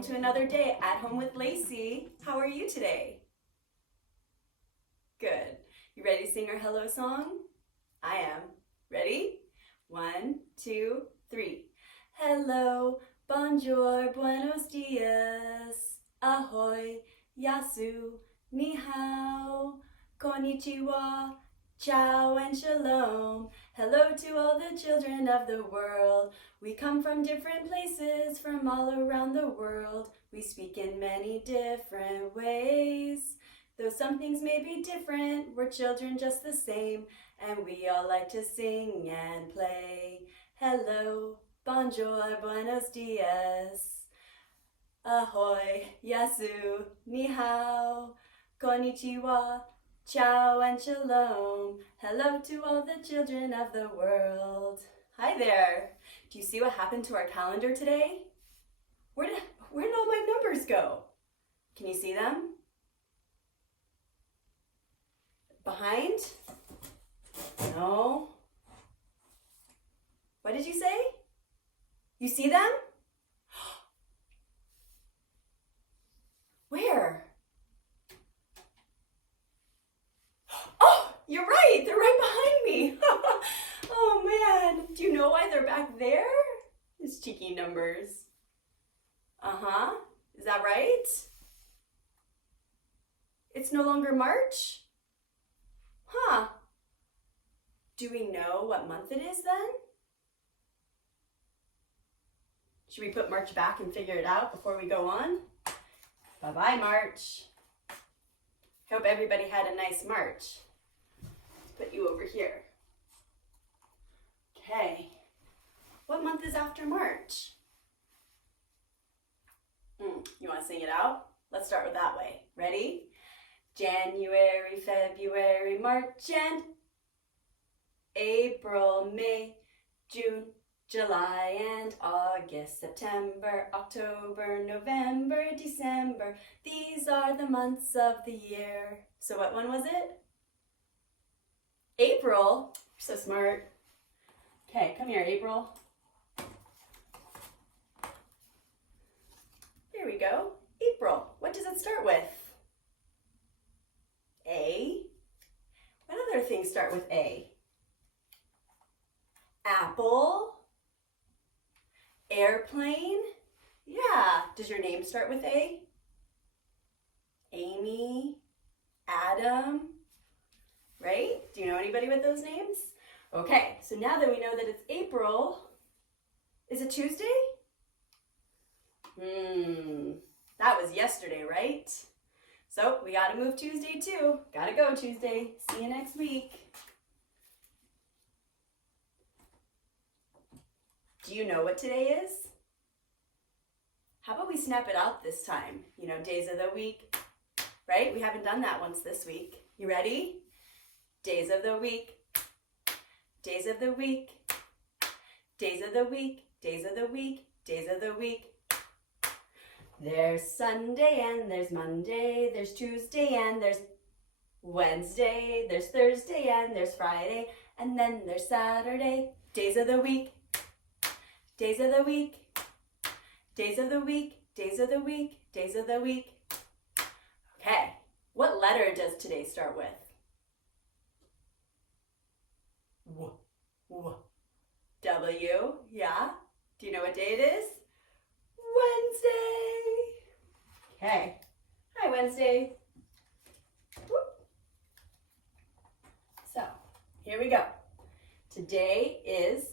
welcome to another day at home with Lacey. How are you today? Good. You ready to sing our hello song? I am. Ready? 1, 2, 3. Hello, bonjour, buenos dias, ahoy, yasu, ni hao, konnichiwa, ciao and shalom. Hello to all the children of the world. We come from different places, from all around the world. We speak in many different ways. Though some things may be different, we're children just the same, and we all like to sing and play. Hello, bonjour, buenos dias, ahoy, yasu, ni hao, konnichiwa, ciao and shalom. Hello to all the children of the world. Hi there. Do you see what happened to our calendar today? Where did all my numbers go? Can you see them? Behind? No. What did you say? You see them? Where? Oh, you're right. They're right behind me. Oh man. Do you know why they're back there? It's cheeky numbers. Uh-huh. Is that right? It's no longer March? Huh. Do we know what month it is then? Should we put March back and figure it out before we go on? Bye-bye, March. Hope everybody had a nice March. Let's put you over here. Okay. What month is after March? You want to sing it out? Let's start with that way. Ready? January, February, March, and April, May, June, July, and August, September, October, November, December. These are the months of the year. So what one was it? April. You're so smart. Okay, come here, April. There we go. April. What does it start with? A. What other things start with A? Apple. Airplane. Yeah. Does your name start with A? Amy. Adam. Right? Do you know anybody with those names? Okay, so now that we know that it's April, is it Tuesday? That was yesterday, right? So we gotta move Tuesday too. Gotta go Tuesday. See you next week. Do you know what today is? How about we snap it out this time? You know, days of the week, right? We haven't done that once this week. You ready? Days of the week. Days of the week. Days of the week. Days of the week. Days of the week. There's Sunday and there's Monday, there's Tuesday and there's Wednesday, there's Thursday and there's Friday, and then there's Saturday. Days of the week. Days of the week. Days of the week. Days of the week. Days of the week. Okay, what letter does today start with? W, yeah. Do you know what day it is? Wednesday. Okay. Hi, Wednesday. Whoop. So, here we go. Today is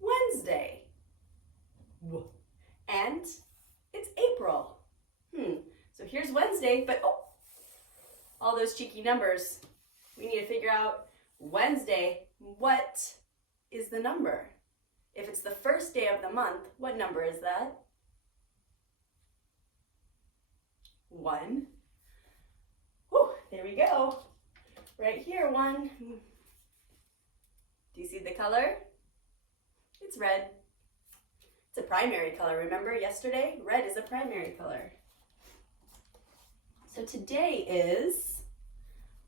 Wednesday. And it's April. So here's Wednesday, but all those cheeky numbers. We need to figure out Wednesday, what is the number? If it's the first day of the month, what number is that? 1. Whew, there we go. Right here, 1. Do you see the color? It's red. It's a primary color. Remember yesterday? Red is a primary color. So today is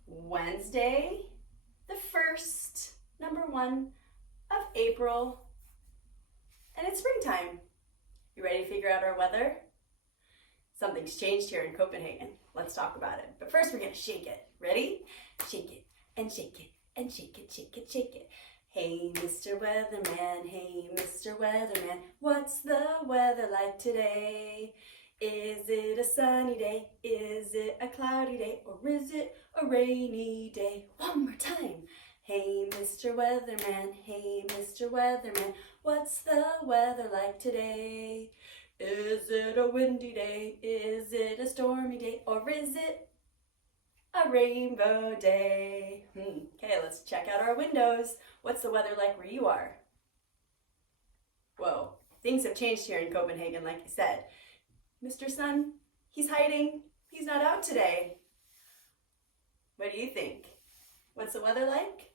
Wednesday, the 1st, number 1 of April, and it's springtime. You ready to figure out our weather? Something's changed here in Copenhagen. Let's talk about it. But first we're gonna shake it. Ready? Shake it and shake it and shake it, shake it, shake it. Hey, Mr. Weatherman, hey, Mr. Weatherman, what's the weather like today? Is it a sunny day? Is it a cloudy day? Or is it a rainy day? One more time. Hey, Mr. Weatherman, hey, Mr. Weatherman, what's the weather like today? Is it a windy day? Is it a stormy day? Or is it a rainbow day? Okay, let's check out our windows. What's the weather like where you are? Whoa, things have changed here in Copenhagen, like I said. Mr. Sun, he's hiding. He's not out today. What do you think? What's the weather like?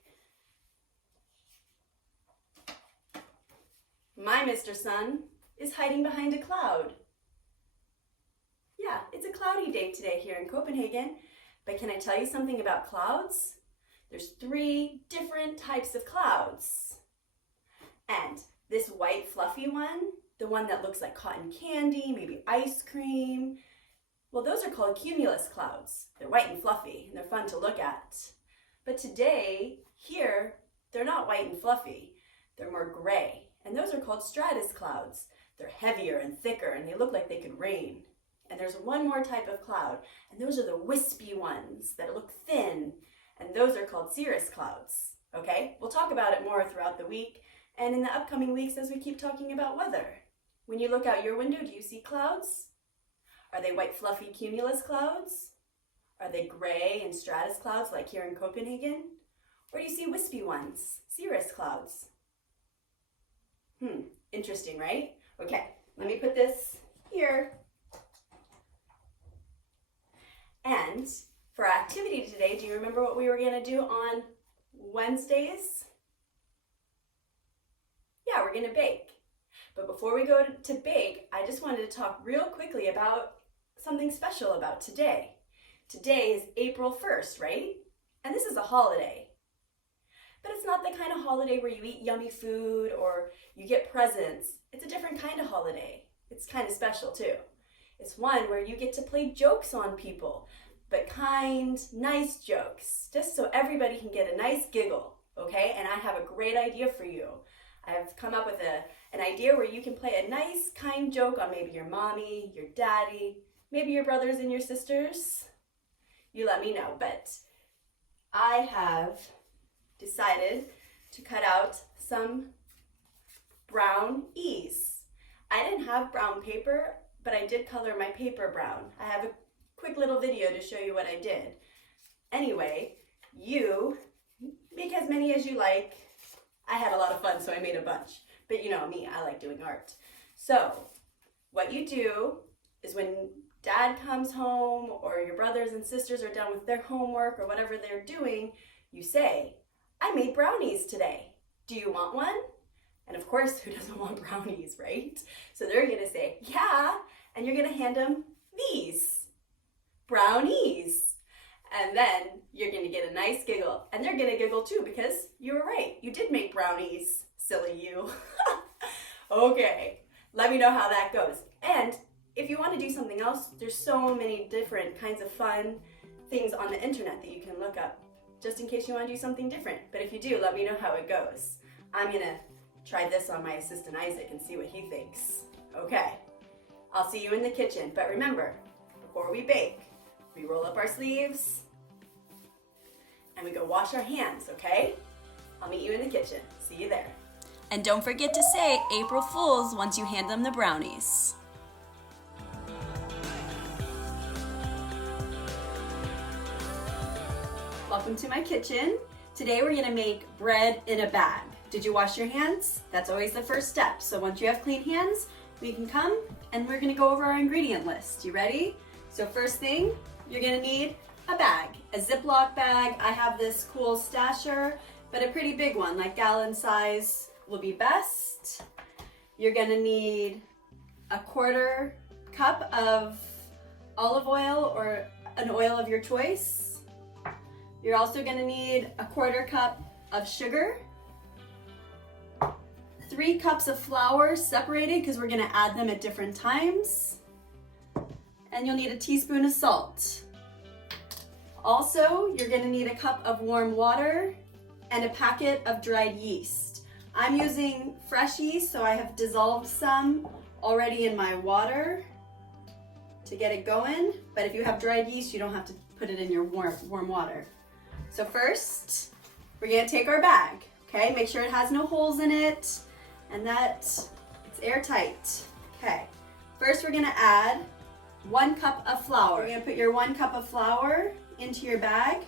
My Mr. Sun is hiding behind a cloud. Yeah, it's a cloudy day today here in Copenhagen. But can I tell you something about clouds? There's 3 different types of clouds. And this white fluffy one, the one that looks like cotton candy, maybe ice cream, well, those are called cumulus clouds. They're white and fluffy, and they're fun to look at. But today, here, they're not white and fluffy. They're more gray. And those are called stratus clouds. They're heavier and thicker, and they look like they could rain. And there's one more type of cloud, and those are the wispy ones that look thin, and those are called cirrus clouds. Okay? We'll talk about it more throughout the week, and in the upcoming weeks as we keep talking about weather. When you look out your window, do you see clouds? Are they white fluffy cumulus clouds? Are they gray and stratus clouds like here in Copenhagen? Or do you see wispy ones, cirrus clouds? Interesting, right? Okay, let me put this here. And for our activity today, do you remember what we were going to do on Wednesdays? Yeah, we're going to bake. But before we go to bake, I just wanted to talk real quickly about something special about today. Today is April 1st, right? And this is a holiday. But it's not the kind of holiday where you eat yummy food or you get presents. It's a different kind of holiday. It's kind of special too. It's one where you get to play jokes on people, but kind, nice jokes, just so everybody can get a nice giggle, okay? And I have a great idea for you. I've come up with an idea where you can play a nice, kind joke on maybe your mommy, your daddy, maybe your brothers and your sisters. You let me know, but I have decided to cut out some brown E's. I didn't have brown paper, but I did color my paper brown. I have a quick little video to show you what I did. Anyway, you make as many as you like. I had a lot of fun, so I made a bunch. But you know me, I like doing art. So, what you do is when Dad comes home or your brothers and sisters are done with their homework or whatever they're doing, you say, I made brownies today. Do you want one? And of course, who doesn't want brownies, right? So they're gonna say, yeah, and you're gonna hand them these brownies. And then you're gonna get a nice giggle. And they're gonna giggle too because you were right. You did make brownies, silly you. Okay, let me know how that goes. And if you wanna do something else, there's so many different kinds of fun things on the internet that you can look up just in case you wanna do something different. But if you do, let me know how it goes. I'm gonna try this on my assistant Isaac and see what he thinks. Okay, I'll see you in the kitchen. But remember, before we bake, we roll up our sleeves and we go wash our hands, okay? I'll meet you in the kitchen. See you there. And don't forget to say April Fools once you hand them the brownies. Welcome to my kitchen. Today we're gonna make bread in a bag. Did you wash your hands? That's always the first step. So once you have clean hands, we can come and we're gonna go over our ingredient list. You ready? So first thing, you're gonna need a bag, a Ziploc bag. I have this cool stasher, but a pretty big one, like gallon size will be best. You're gonna need a 1/4 cup of olive oil or an oil of your choice. You're also gonna need a 1/4 cup of sugar, 3 cups of flour separated because we're gonna add them at different times. And you'll need a teaspoon of salt. Also, you're gonna need a cup of warm water and a packet of dried yeast. I'm using fresh yeast, so I have dissolved some already in my water to get it going. But if you have dried yeast, you don't have to put it in your warm water. So first, we're gonna take our bag, okay? Make sure it has no holes in it and that it's airtight. Okay, first we're gonna add 1 cup of flour. You're gonna put your 1 cup of flour into your bag.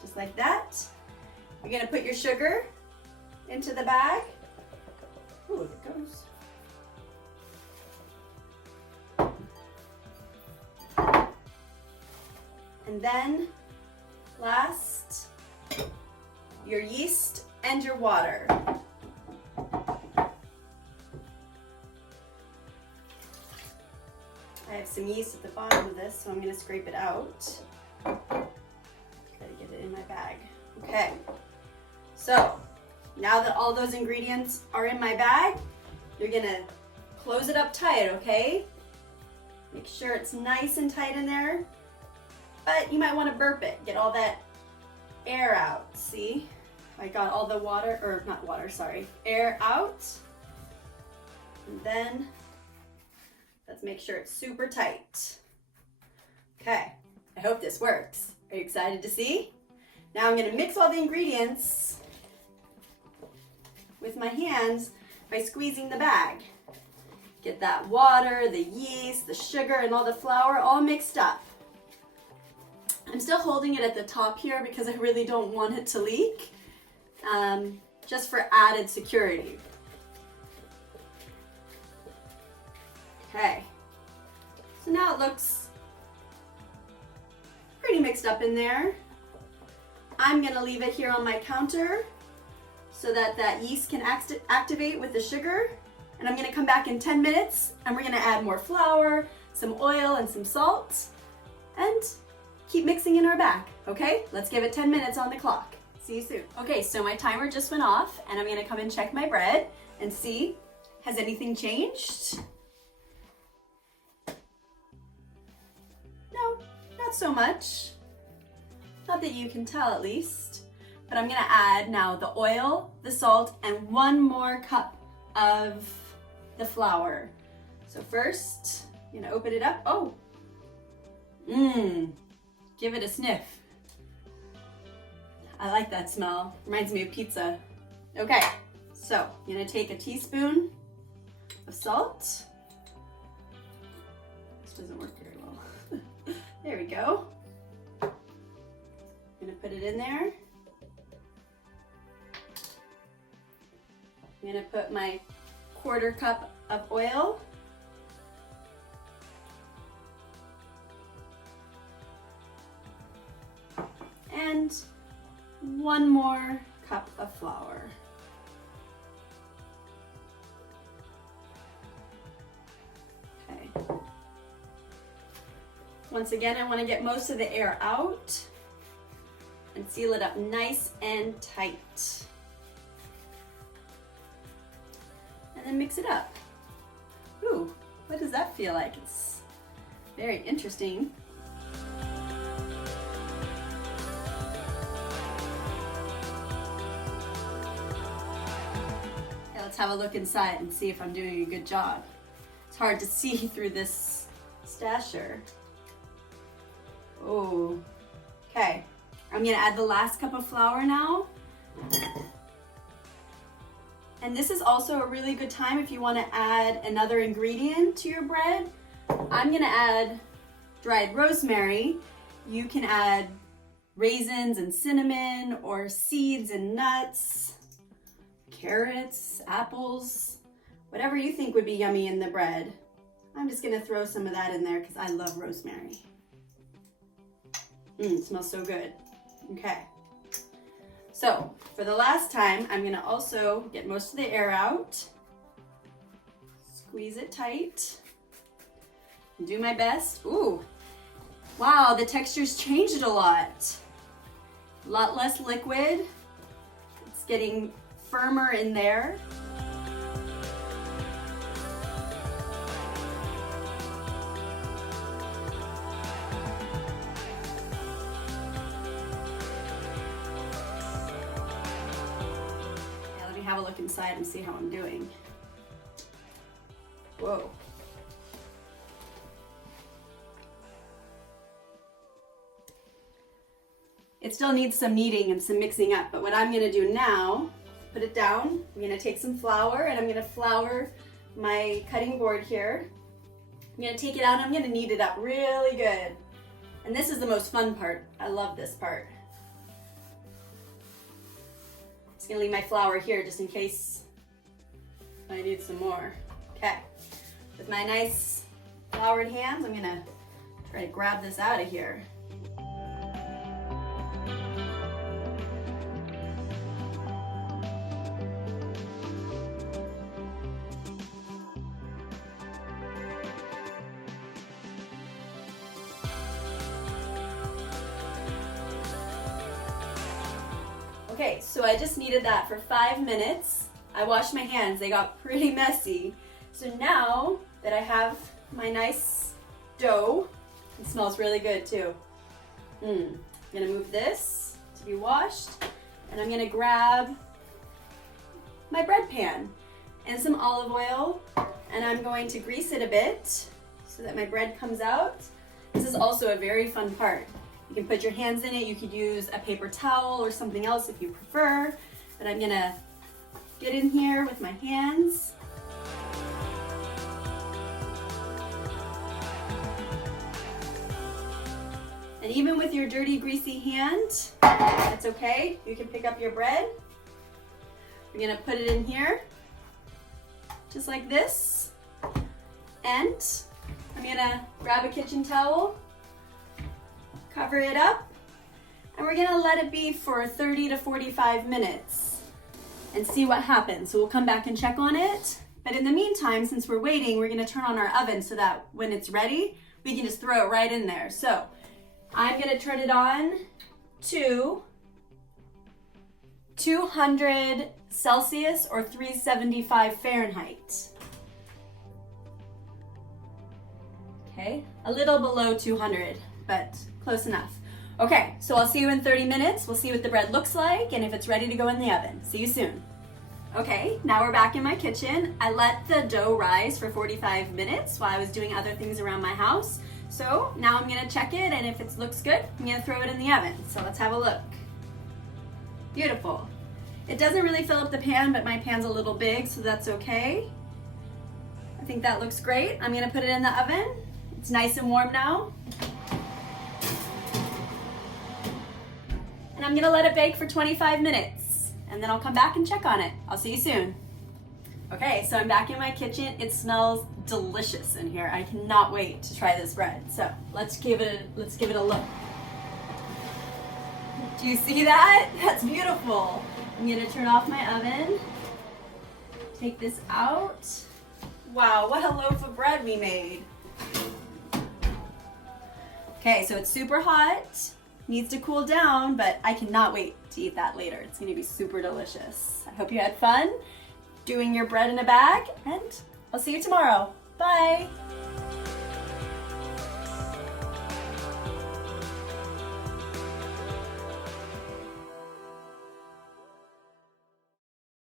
Just like that. You're gonna put your sugar into the bag. Ooh, look, it goes. And then last, your yeast and your water. I have some yeast at the bottom of this, so I'm gonna scrape it out. Try to get it in my bag. Okay, so now that all those ingredients are in my bag, you're gonna close it up tight, okay? Make sure it's nice and tight in there, but you might wanna burp it, get all that air out, see? I got all the water, or not water, sorry, air out. And then let's make sure it's super tight. Okay, I hope this works. Are you excited to see? Now I'm gonna mix all the ingredients with my hands by squeezing the bag. Get that water, the yeast, the sugar, and all the flour all mixed up. I'm still holding it at the top here because I really don't want it to leak, just for added security. Okay, so now it looks pretty mixed up in there. I'm gonna leave it here on my counter so that that yeast can activate with the sugar. And I'm gonna come back in 10 minutes and we're gonna add more flour, some oil, and some salt, and keep mixing in our bag, okay? Let's give it 10 minutes on the clock. See you soon. Okay, so my timer just went off and I'm gonna come and check my bread and see, has anything changed? No, not so much. Not that you can tell at least. But I'm gonna add now the oil, the salt, and 1 more cup of the flour. So first, I'm gonna open it up. Oh, give it a sniff. I like that smell. Reminds me of pizza. Okay, so I'm gonna take a teaspoon of salt. This doesn't work very well. There we go. I'm gonna put it in there. I'm gonna put my 1/4 cup of oil. And 1 more cup of flour. Okay. Once again, I want to get most of the air out and seal it up nice and tight. And then mix it up. Ooh, what does that feel like? It's very interesting. Let's have a look inside and see if I'm doing a good job. It's hard to see through this stasher. Oh, okay. I'm gonna add the last cup of flour now. And this is also a really good time if you wanna add another ingredient to your bread. I'm gonna add dried rosemary. You can add raisins and cinnamon, or seeds and nuts, carrots, apples, whatever you think would be yummy in the bread. I'm just gonna throw some of that in there because I love rosemary. It smells so good. Okay. So for the last time, I'm gonna also get most of the air out. Squeeze it tight. Do my best. Ooh, wow, the texture's changed a lot. A lot less liquid. It's getting firmer in there. look inside and see how I'm doing. Whoa. It still needs some kneading and some mixing up, but what I'm gonna do now, put it down. I'm gonna take some flour and I'm gonna flour my cutting board here. I'm gonna take it out and I'm gonna knead it up really good. And this is the most fun part. I love this part. Just gonna leave my flour here just in case I need some more. Okay, with my nice floured hands, I'm gonna try to grab this out of here. Okay, so I just kneaded that for 5 minutes. I washed my hands, they got pretty messy. So now that I have my nice dough, it smells really good too. I'm gonna move this to be washed, and I'm gonna grab my bread pan and some olive oil, and I'm going to grease it a bit so that my bread comes out. This is also a very fun part. You can put your hands in it, you could use a paper towel or something else if you prefer, but I'm gonna get in here with my hands. And even with your dirty, greasy hand, that's okay. You can pick up your bread. We're gonna put it in here, just like this. And I'm gonna grab a kitchen towel, cover it up, and we're gonna let it be for 30 to 45 minutes and see what happens. So we'll come back and check on it. But in the meantime, since we're waiting, we're gonna turn on our oven so that when it's ready, we can just throw it right in there. So I'm gonna turn it on to 200 Celsius or 375 Fahrenheit. Okay, a little below 200, but close enough. Okay, so I'll see you in 30 minutes. We'll see what the bread looks like and if it's ready to go in the oven. See you soon. Okay, now we're back in my kitchen. I let the dough rise for 45 minutes while I was doing other things around my house. So now I'm gonna check it, and if it looks good, I'm gonna throw it in the oven. So let's have a look. Beautiful. It doesn't really fill up the pan, but my pan's a little big, so that's okay. I think that looks great. I'm gonna put it in the oven. It's nice and warm now. And I'm gonna let it bake for 25 minutes, and then I'll come back and check on it. I'll see you soon. Okay, so I'm back in my kitchen. It smells delicious in here. I cannot wait to try this bread. So let's give it a look. Do you see that? That's beautiful. I'm gonna turn off my oven. Take this out. Wow, what a loaf of bread we made. Okay, so it's super hot. Needs to cool down, but I cannot wait to eat that later. It's gonna be super delicious. I hope you had fun doing your bread in a bag, and I'll see you tomorrow. Bye.